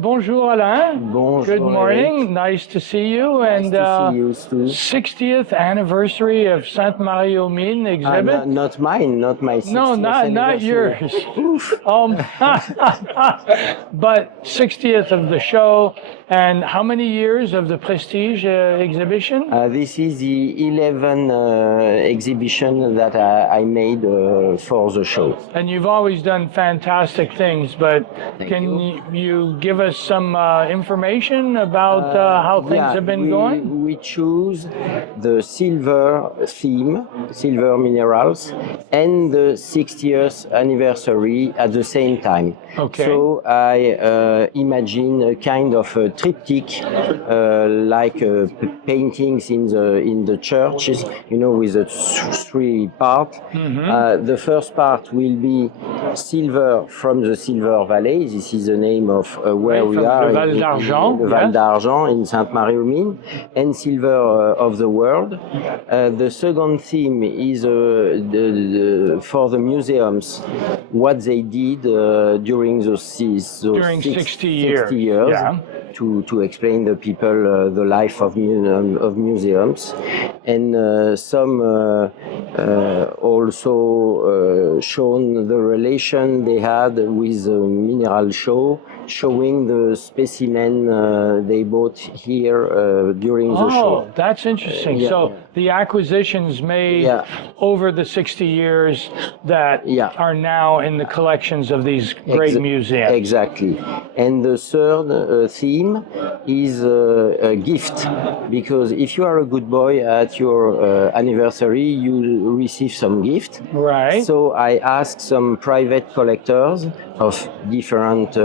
Bonjour, Alain. Bonjour. Good morning. Eric. Nice to see you. Nice And to see you too. 60th anniversary of Sainte-Marie-aux-Mines exhibit. Not mine, not my 60th No, not anniversary. yours. But 60th of the show. And how many years of the Prestige exhibition? This is the 11th exhibition that I made for the show. And you've always done fantastic things, but can you give us some information about how things have been going? We choose the silver theme, silver minerals, and the 60th anniversary at the same time. Okay. So I imagine a kind of a triptych, like paintings in the churches, with the three parts. Mm-hmm. The first part will be silver from the Silver Valley. This is the name of where we are. The Val d'Argent. The Val d'Argent in Sainte-Marie-aux-Mines, and silver of the world. The second theme is for the museums, what they did during those 60 years. Yeah. To explain the people the life of museums, and some also shown the relation they had with the mineral show, showing the specimen they bought here during the show. Oh, that's interesting. Yeah. So the acquisitions made over the 60 years that are now in the collections of these great museums. Exactly. And the third theme is a gift, because if you are a good boy at your anniversary, you receive some gift. Right. So I asked some private collectors of different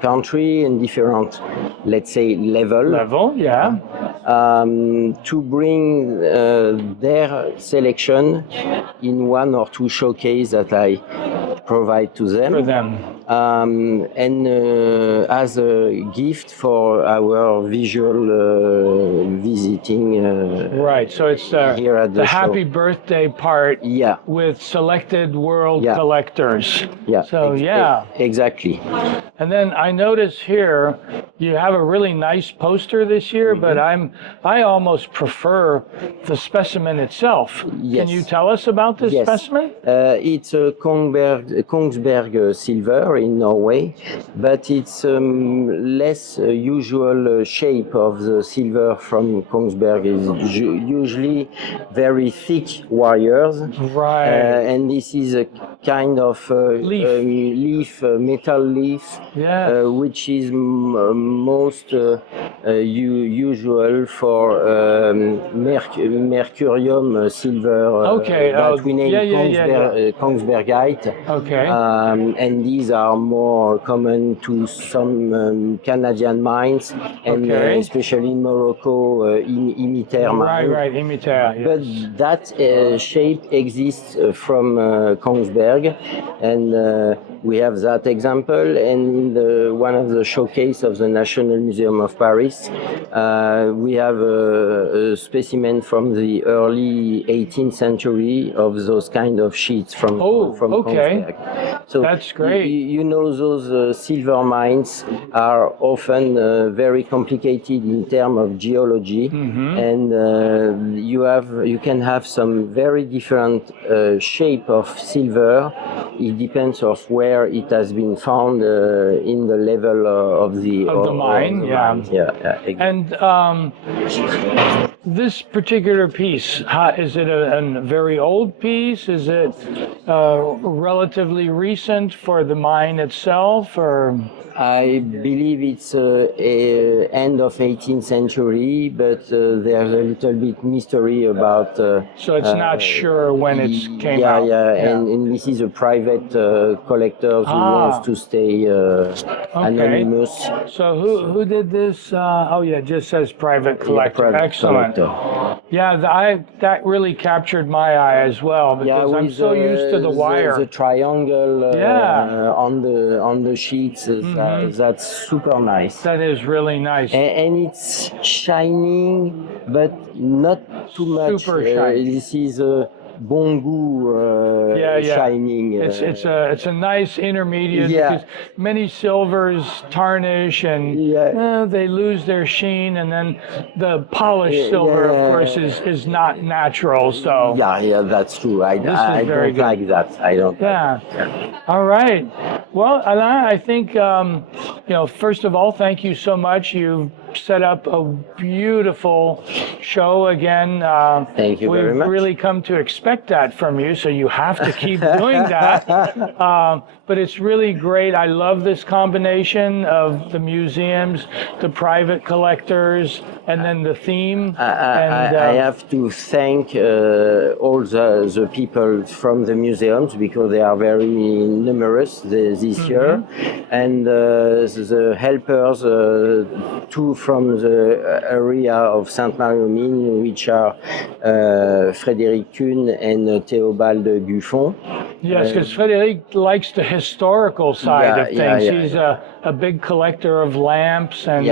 country and different, let's say, level, to bring their selection in one or two showcases that I provide to them. For them. And as a gift for our visual visiting. Right, so it's here at the happy show. Birthday part with selected world collectors. Yeah. So exactly. And then I notice here you have a really nice poster this year, but I almost prefer the specimen itself. Yes. Can you tell us about this specimen? It's a Kongsberg silver in Norway, but it's less usual shape of the silver from Kongsberg. Is usually very thick wires. Right. And this is a kind of metal leaf, which is most usual for mercurium silver that we name Kongsbergite. Okay. And these are more common to some Canadian mines, and especially in Morocco, Imiter mine. Right, Imiter. Yes. But that shape exists from Kongsberg, and we have that example. And in one of the showcase of the National Museum of Paris, we have a specimen from the early 18th century of those kind of sheets from Kongsberg. So that's great. Those silver mines are often very complicated in terms of geology, and you can have some very different shape of silver. It depends of where it has been found in the level of the mine. Exactly. And this particular piece, is it a very old piece? Is it relatively recent for the mine itself, or? I believe it's end of 18th century, but there's a little bit mystery about. So it's not sure when it came out. And this is a private collector who wants to stay anonymous. So who did this? It just says private collector. Excellent. Collector. Yeah, that really captured my eye as well, because I'm so used to the wire. The triangle on the sheets. That's super nice. That is really nice. And it's shining, but not too much. Super shiny. This is bon goût Yeah. shining. It's a nice intermediate Yeah. because many silvers tarnish and they lose their sheen, and then the polished silver, of course, is not natural. So Yeah, that's true. I very don't good. like that. I don't. yeah. All right. Well, Alain, I think first of all, thank you so much. You've set up a beautiful show again. Thank you very much. We've really come to expect that from you, so you have to keep doing that. But it's really great. I love this combination of the museums, the private collectors, and then the theme. I have to thank all the people from the museums because they are very numerous this year, and the helpers too from the area of Sainte-Marie-aux-Mines, which are Frédéric Kuhn and Théobald Guffon. Yes, because Frédéric likes the historical side of things. Yeah. He's a big collector of lamps, and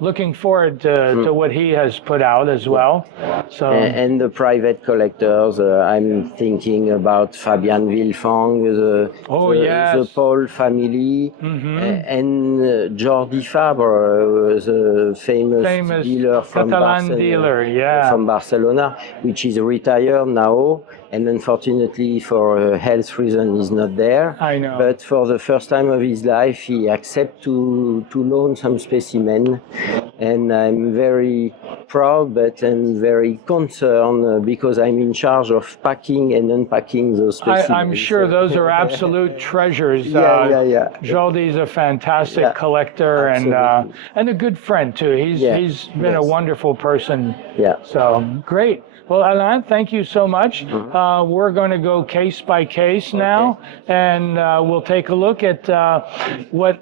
looking forward to what he has put out as well. So And the private collectors, I'm thinking about Fabian Villefang, the Paul family, and Jordi Fabre, the famous dealer from Catalan dealer, from Barcelona, which is retired now, and unfortunately for health reason is not there. I know. But for the first time of his life, he accepted to loan some specimen, and I'm very proud, but I'm very concerned because I'm in charge of packing and unpacking those specimens. I'm sure those are absolute treasures. Yeah. Jordi's a fantastic collector and a good friend too. He's been a wonderful person. Yeah. So great. Well, Alain, thank you so much. We're going to go case by case now, and we'll take a look at what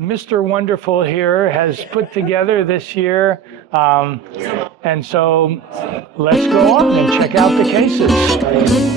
Mr. Wonderful here has put together this year. And so let's go on and check out the cases.